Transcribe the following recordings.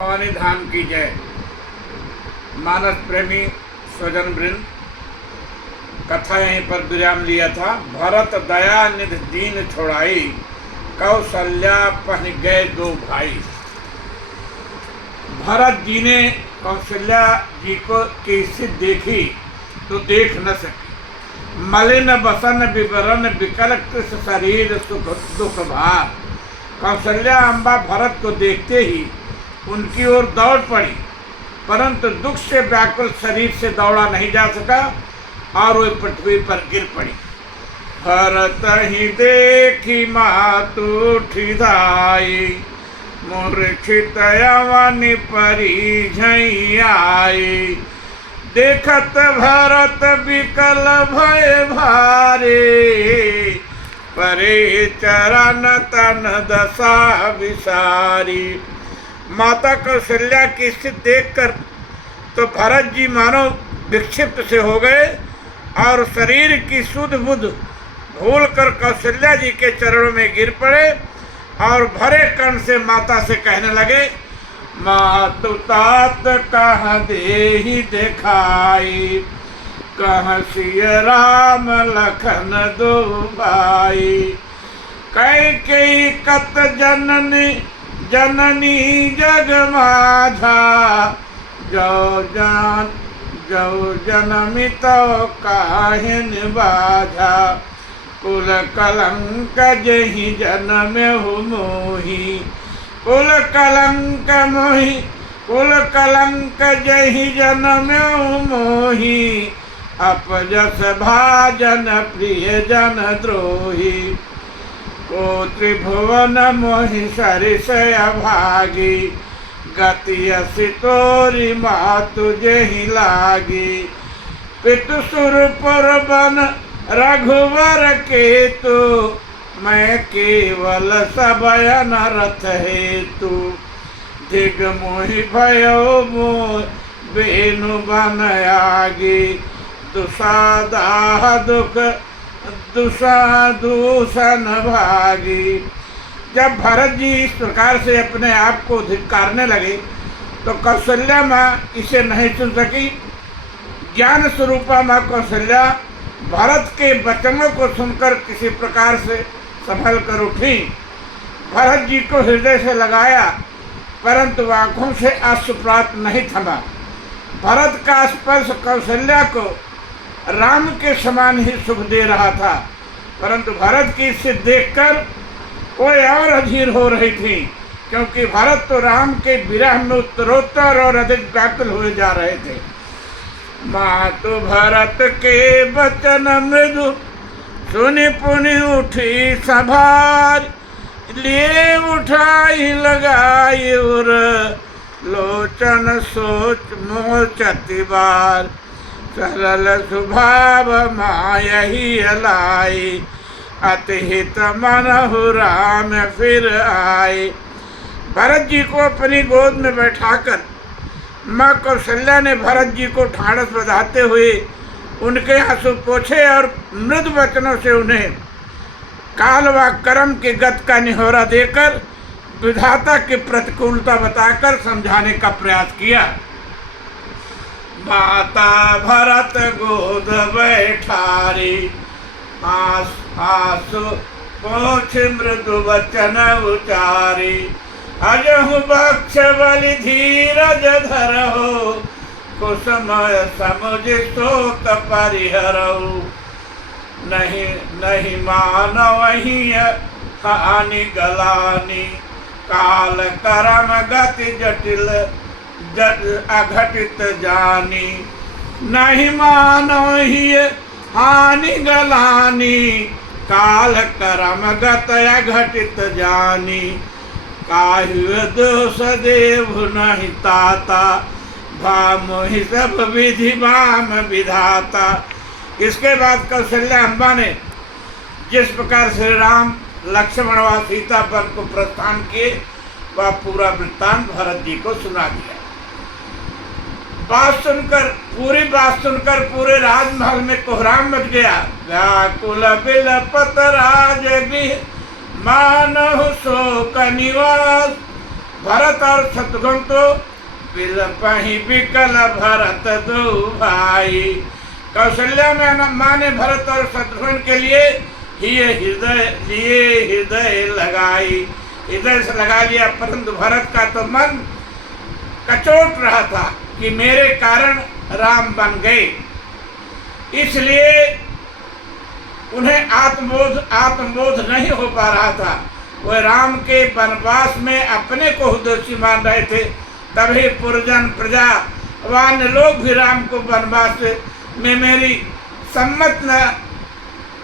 भवानी धाम की जय। मानस प्रेमी स्वजन वृंद, कथा यहीं पर विराम लिया था। भरत दया निधि दीन छोड़ाई, कौशल्या पहन गए दो भाई। भरत जी ने कौशल्या जी को की स्थिति देखी तो देख न सकी। मलिन बसन विवरण विकल कृष्ण शरीर सुख दुख भार। कौशल्या अम्बा भरत को देखते ही उनकी ओर दौड़ पड़ी, परंतु दुख से व्याकुल शरीर से दौड़ा नहीं जा सका और वे पृथ्वी पर गिर पड़ी। भरत ही देखी मातु ठिधाई, मूर्छित यवनि परी झई आई। देखत भरत विकल भय भारे, परे चरण तन दशा विसारी। माता कौशल्या की स्थिति देखकर तो भरत जी मानो विक्षिप्त से हो गए और शरीर की सुध बुध भूलकर कौशल्या जी के चरणों में गिर पड़े और भरे कर्ण से माता से कहने लगे, मातु तात कहाँ देहि दिखाई, कहाँ सिय राम लखन दो भाई। कैकेयी कत जननी जग माझा, जो जनमी तो काहिन बाझा। कुल कलंक जहि जनमहु मोहि, कुल कलंक मोहि, कुल कलंक जहि जनमहु मोहि। अपजस भाजन प्रिय जन द्रोही, को त्रिभुवन मोहि सरिस अभागी। गति असि तोरी मातु जेहि लागी, पितु सुरपुर बन रघुवर केतु। मैं केवल सबयन रथ हेतु, दिग मोहि भयो मोह बेनु बन आगी। दुसादाह दुख दूषण भागी। जब भरत जी इस प्रकार से अपने आप को धिक्कारने लगे तो कौशल्या माँ इसे नहीं सुन सकी। ज्ञान स्वरूपा माँ कौशल्या भरत के वचनों को सुनकर किसी प्रकार से संभल कर उठी। भरत जी को हृदय से लगाया, परंतु आंखों से अश्रुपात नहीं थमा। भरत का स्पर्श कौशल्या को राम के समान ही सुख दे रहा था, परंतु भरत की इसे देखकर कोई और अधीर हो रही थी, क्योंकि भरत तो राम के विरह में उत्तरोत्तर और अधिक व्याकुल हुए जा रहे थे। मातु भरत के वचन मृदु, सुनि पुनि उठी सभार। लिए उठाई लगाई उर, लोचन सोच मोचति बार। सरल स्वभाव मायही अलाई, अतिहित मनहु राम फिर आए। भरत जी को अपनी गोद में बैठाकर माँ कौशल्या ने भरत जी को ढाढ़स बंधाते हुए उनके आंसू पोछे और मृदु वचनों से उन्हें काल व कर्म के गत का निहोरा देकर विधाता की प्रतिकूलता बताकर समझाने का प्रयास किया। माता भरत गोद बैठारी, आंसू पोछ मृदु वचन उचारी। अजहु बक्ष बलि धीरज धरहु, कुसुमय समुझ शोक परिहरहु। नहीं मानवहि हानि गलानी, काल करम गति जटिल अघटित जानी। नहीं मानो ही हानि गलानी, काल करम गत अघटित जानी। काहु दोष देव नहीं ताता, भामोहि सब विधि भाम विधाता। इसके बाद कौशल्या अम्बा ने जिस प्रकार श्री राम लक्ष्मण व सीता पर को प्रस्थान किए वह पूरा वृत्तांत भरत जी को सुना दिया। पूरी बात सुनकर पूरे राजमहल में कोहराम मच गया। व्याकुल बिलपत राज भी मानहु शोक निवास, भरत और शत्रुघ्न तो बिलपहि बिकल भरत दो भाई। कौशल्या में माँ ने भरत और शत्रुघ्न के लिए हृदय लगाई, हृदय से लगा लिया, परंतु भरत का तो मन कचोट रहा था कि मेरे कारण राम बन गए, इसलिए उन्हें आत्मबोध नहीं हो पा रहा था। वह राम के वनवास में अपने को दोषी मान रहे थे, तभी पुरजन प्रजा वान्य लोग भी राम को वनवास में मेरी सम्मत न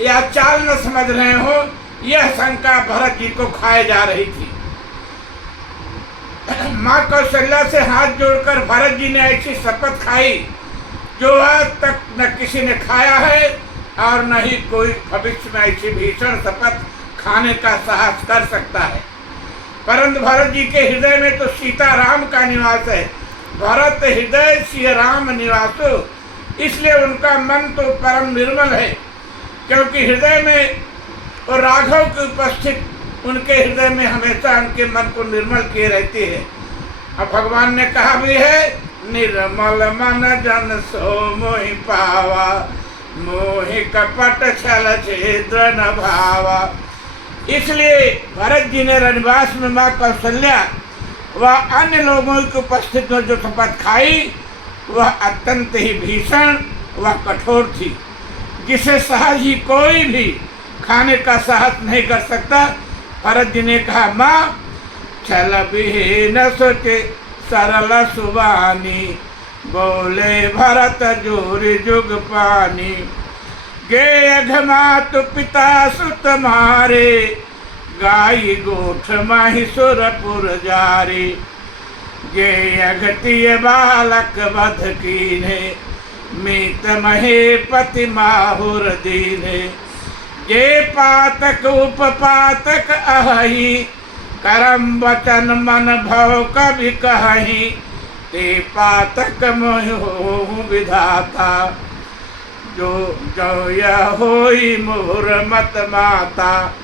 या चाल न समझ रहे हो, यह शंका भरत जी को खाए जा रही थी। माँ कौशल्या से हाथ जोड़कर भरत जी ने ऐसी शपथ खाई जो आज तक न किसी ने खाया है और न ही कोई भविष्य में ऐसी भीषण शपथ खाने का साहस कर सकता है। परंतु भरत जी के हृदय में तो सीता राम का निवास है, भरत हृदय श्री राम निवासो, इसलिए उनका मन तो परम निर्मल है, क्योंकि हृदय में और राघव की उपस्थित उनके हृदय में हमेशा उनके मन को निर्मल किए रहती है। अब भगवान ने कहा भी है, निर्मल मन जन सो मोहि पावा, मोहि कपट छल छिद्र न भावा। इसलिए भरत जी ने रणवास में माँ कौशल्या व अन्य लोगों की उपस्थित में जो शपथ खाई वह अत्यंत ही भीषण व कठोर थी, जिसे सहज ही कोई भी खाने का साहस नहीं कर सकता। भरत जी ने कहा, माँ छल विहीन सोचे सरल सुबानी, बोले भरत जोरि जुग पानी। गे अघमात पिता सुत मारे, गाई गोठ माहि सुरपुर जारी। गे अघतिय बालक वध कीन्हे, मीत महे पति माहुर दीन्हे। जे पातक उपपातक अहि, करम वचन मन भव कवि कहहि। ते पातक मोहि विधाता, जो यह होई मोर मत माता।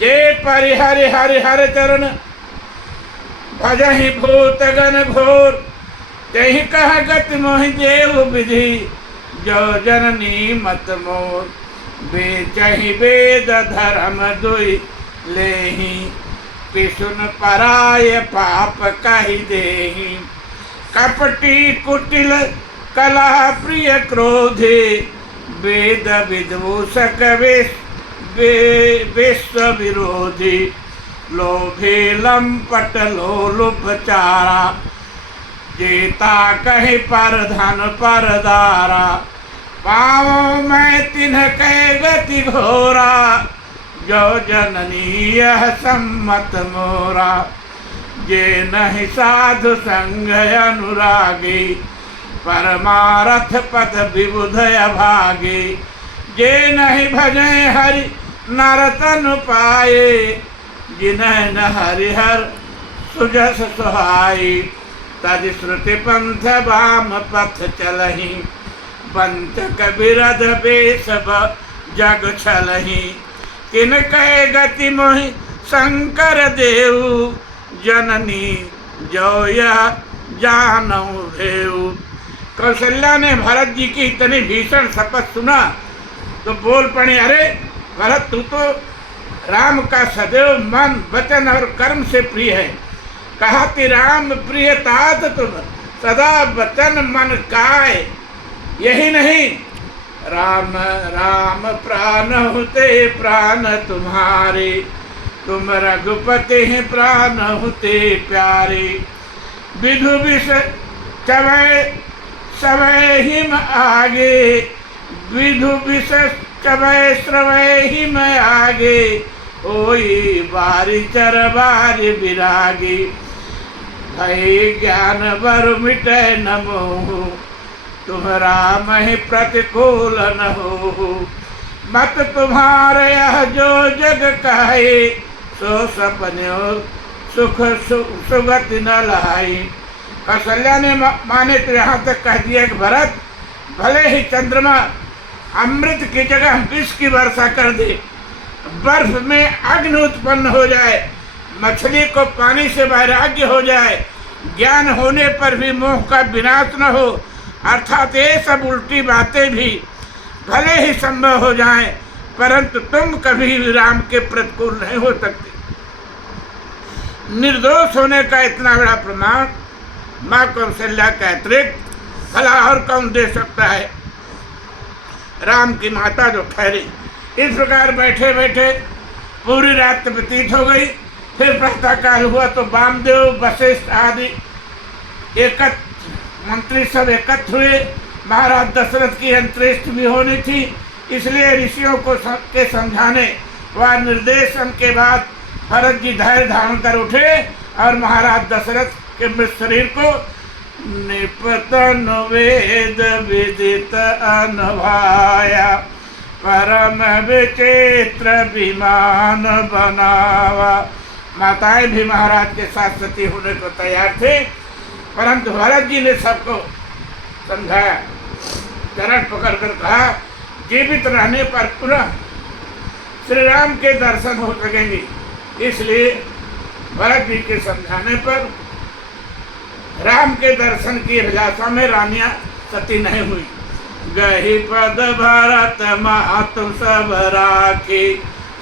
जे परिहरि हरि हर चरण, भजहि भूतगण घोर। तेहि कह गति मोहि जेव विधि, जो जननी मत मोर। बेचहि वेद धर्म दुई लेहि, पिसुन पराय पाप कहि देहि। कपटी कुटिल कलह प्रिय क्रोधे, वेद विदूषक विश्व विरोधी। लोभे लंपट लोलुप चारा, जेता कहे पर धन पर दारा। पाओ मैं तिन्ह कह गति घोरा, जो जननी यह सम्मत मोरा। जे नहीं साधु संग अनुरागी, परमारथ पद विबुध अभागे। जे नहीं भजे हरि नरतन पाए, जिन्ह न हरिहर सुजस सुहाई। तज श्रुति पंथ वाम पथ चलहि, पंचक बिरध बेस जग छलहि। किन कहे गति मोहि शंकर देव, जननी जो यह जानऊ भेऊ। कौशल्या ने भरत जी की इतनी भीषण शपथ सुना तो बोल पड़े, अरे भरत, तू तो राम का सदैव मन वचन और कर्म से प्रिय है। कहा कि राम प्रिय तात तुम, सदा वचन मन काय। यही नहीं, राम राम प्राण होते प्राण तुम्हारे, तुम रघुपति हैं प्राण होते प्यारे। विधु विष चवै सवै हिम आगे, विधु विष चवै श्रवै हिम आगे। ओई बारी चर बारी विरागी, भय ज्ञान बर मिटै न मोहु। तुम राम ही प्रतिकूल न हो, मत तुम्हारे यह जो जग कहे। सो सपन्यो सुख सुगति न लाई। कौशल्या ने माने तो यहाँ तक कह दिया कि भरत, भले ही चंद्रमा अमृत की जगह विष की वर्षा कर दे, बर्फ में अग्नि उत्पन्न हो जाए, मछली को पानी से वैराग्य हो जाए, ज्ञान होने पर भी मोह का विनाश न हो, अर्थात ये सब उल्टी बातें भी भले ही संभव हो जाएं, परंतु तुम कभी भी राम के प्रतिकूल नहीं हो सकते। निर्दोष होने का इतना बड़ा प्रमाण माँ कौशल्या के अतिरिक्त भला और कौन दे सकता है। राम की माता जो ठहरी। इस प्रकार बैठे बैठे पूरी रात व्यतीत हो गई। फिर प्रातःकाल हुआ तो वामदेव, वशिष्ठ आदि मंत्री सब एकत्र हुए। महाराज दशरथ की अंत्येष्टि भी होनी थी, इसलिए ऋषियों को के समझाने व निर्देशन के बाद भरत जी धैर्य धारण कर उठे और महाराज दशरथ के मृत शरीर को निपतन वेद विदित अनभाया, परम विचित्र विमान बनावा। माताएं भी महाराज के साथ सती होने को तैयार थे, परंतु भरत जी ने सबको समझाया, चरण पकड़कर कहा, जीवित रहने पर पुनः श्री राम के दर्शन हो सकेंगे। इसलिए भरत जी के समझाने पर राम के दर्शन की अभिलाषा में रानियां सती नहीं हुई। गही पद भरत मातु सब राखी,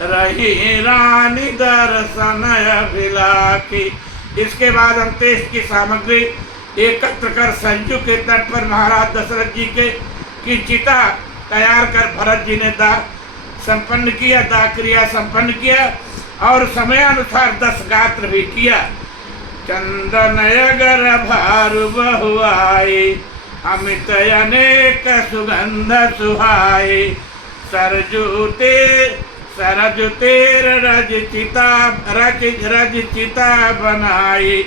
रही रानी दर्शन अभिलाखी। इसके बाद अंत्येष्टि की सामग्री एकत्र कर सरयू के तट पर महाराज दशरथ जी की चिता तैयार कर भरत जी ने दाह संपन्न किया, दाह क्रिया संपन्न किया और समयानुसार 10 गात्र भी किया। चंदन अगर भार बहुआई, अमित अनेक सुगंध सुहाई। सरजू तेर रज चिता बनाई,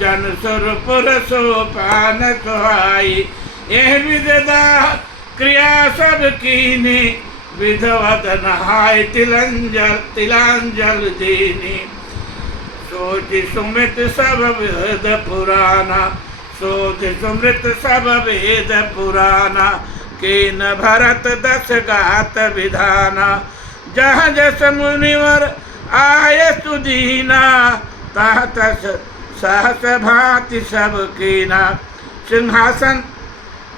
जन सुरपुर सोपान सुहाई। यह विददा क्रिया सब कीनी, विधवत नहाय तिलांजल दीनी। सोच सुमृत सब वेद पुराना, सोच सुमृत सब वेद पुराना। कीन भरत 10 गात विधाना, जहाँ जस मुनिवर आय सुदीना। तह तस सहस भांति सब कीना। सिंहासन,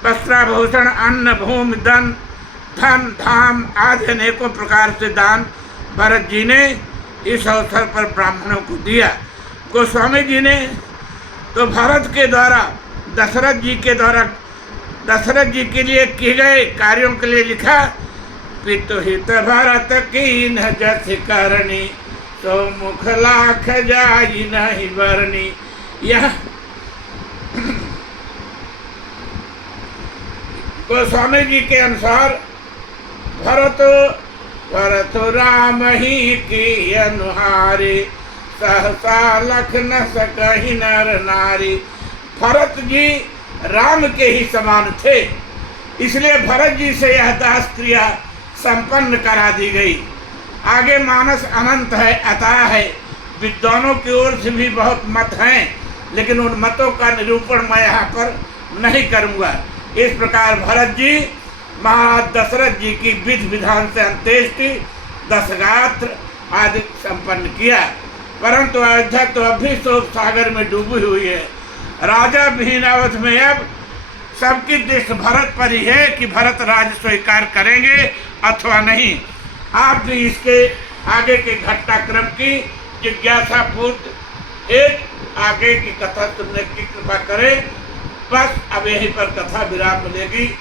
वस्त्राभूषण, अन्न, भूमि, धन धाम आदि अनेकों प्रकार से दान भरत जी ने इस अवसर पर ब्राह्मणों को दिया। गोस्वामी जी ने तो भरत के द्वारा दशरथ जी के लिए किए गए कार्यों के लिए लिखा, पितुहित भरत कीन जस करनी, तो मुख लाख जाई नहीं बरनी। यह गोस्वामी जी के अनुसार भरत राम ही की अनुहारी, सहसा लख न सकहि नर नारी। भरत जी राम के ही समान थे, इसलिए भरत जी से यह दास क्रिया संपन्न करा दी गई। आगे मानस अनंत है, अतः है। विद्वानों की ओर से भी बहुत मत हैं, लेकिन उन मतों का निरूपण मैं यहाँ पर नहीं करूँगा। इस प्रकार भरत जी महाराज दशरथ जी की विधि विधान से अंत्येष्टि 10 गात्र आदि संपन्न किया। परंतु अयोध्या तो अभी शोक सागर में डूबी हुई है। राजा विहीनावध में अब सबकी दृष्टि भरत पर ही है कि भरत राज स्वीकार करेंगे अथवा नहीं। आप भी इसके आगे के घटनाक्रम की जिज्ञासा पूर्व एक आगे की कथा सुनने की कृपा करें। बस अब यहीं पर कथा विराम मिलेगी।